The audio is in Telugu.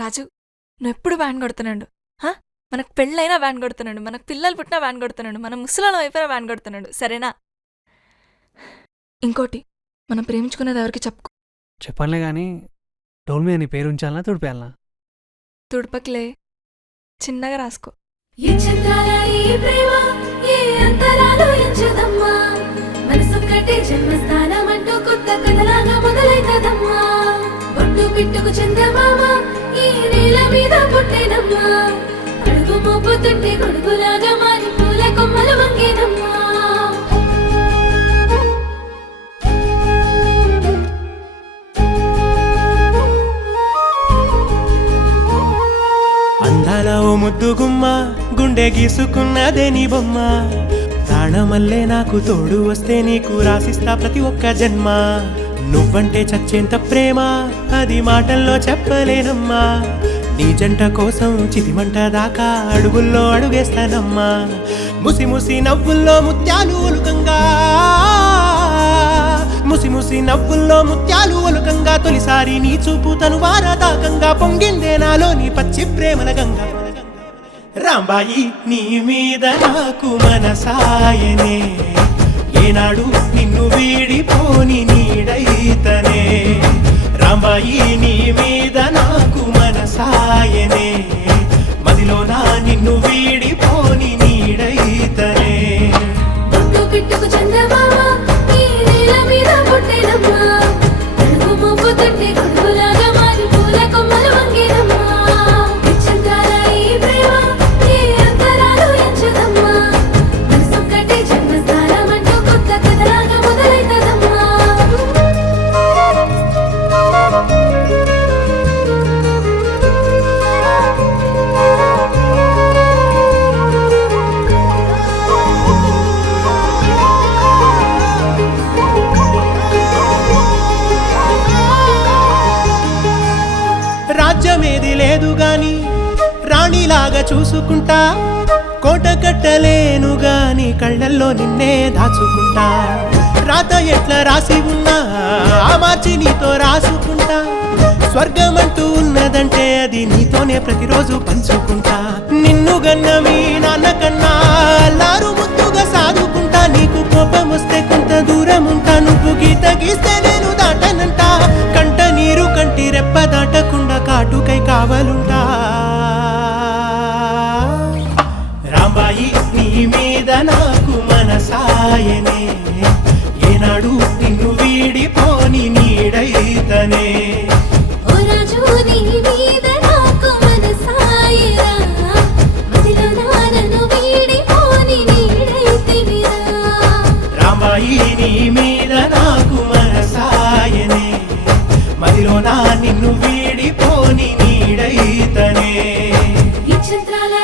రాజు, నువ్వెప్పుడు వ్యాన్ కొడుతున్నాడు. మనకు పెళ్ళైనా వ్యాన్ కొడుతున్నాడు, మనకు పిల్లలు పుట్టినా వ్యాన్ కొడుతున్నాడు, మన ముసలాలం అయిపోయినా వ్యాన్ కొడుతున్నాడు. సరేనా? ఇంకోటి, మనం ప్రేమించుకునేది ఎవరికి చెప్పుకో. చెప్పనులే కానీ డోల్ మీద నీ పేరు ఉంచాలనా తుడిపేయాలనా? తుడుపకిలే, చిన్నగా రాసుకో. పిట్టుకు చందమామ ఈ నేల మీద పుట్టేనమ్మా, అడుగు మోపుతుంటే గొడుగులాగా మారి పూల కొమ్మలు వంగేనమ్మా. అందాల ఓ ముద్దు గుమ్మ, గుండె గీసుకున్నదే నీ బొమ్మ. ప్రాణమల్లే నాకు తోడు వస్తే నీకు రాసిస్తా ప్రతి ఒక్క జన్మ. నువ్వంటే చచ్చేంత ప్రేమ అది మాటల్లో చెప్పలేనమ్మా. నీ జంట కోసం చితిమంట దాకా అడుగుల్లో అడుగేస్తానమ్మా. ముసి ముసి నవ్వుల్లో ముత్యాలు ఒలుకంగా, ముసి ముసి నవ్వుల్లో ముత్యాలు ఒలుకంగా, తొలిసారి నీ చూపు తను వారదాకంగా పొంగిందే నాలో నీ పచ్చి ప్రేమల గంగా. రాంబాయి నీ మీద నాకు మనసాయనే, ఏనాడు నిన్ను వీడిపోని నీడైతనే. రాంబాయి నీ మీద నాకు మనసాయనే, మదిలోన నిన్ను వీడిపోని నీడైతనే. పిట్టుకు చందమామ ఈ నేల మీద పుట్టేనమ్మా, అడుగు మోపుతుంటే గొడుగులాగా మారి పూల కొమ్మలు వంగేనమ్మా. విచిత్రాల ఈ ప్రేమ ఏ అంతరాలు ఎంచదమ్మా, మనసొక్కటే జన్మస్థానం అంటూ కొత్త కథలాగా మొదలైతదమ్మా. రాజ్యమేది లేదు గాని రాణిలాగా చూసుకుంటా, కోట కట్టలేను గాని కళ్ళల్లో నిన్నే దాచుకుంటా. రాత ఎట్లా రాసి ఉన్నా ఆ మార్చి నీతో రాసుకుంటా. స్వర్గమంటూ ఉన్నదంటే అది నీతోనే ప్రతిరోజు పంచుకుంటా. నిన్ను గన్న మీ నాన్న కన్నా అల్లారు ముద్దుగా సాదుకుంటా. నీకు కోపం వస్తే కొంత దూరం ఉంటా, నువ్వు గీత గీస్తే నేను దాటనంట. కంట నీరు కంటి రెప్ప దాటకుండా కాటుకై కావలుంటా. రాంబాయి నీ మీద నాకు మనసాయనే, ఏనాడు నిన్ను వీడిపోని నీడైతనే. ఓ రాజు నీ మీద నాకు మనసాయరా, మదిలో నన్ను వీడిపోని నీడైతివిరా. రాంబాయి నీ మీద నాకు మనసాయనే, మదిలో నిన్ను వీడిపోని నీడైతనే. ఈ చంద్రాల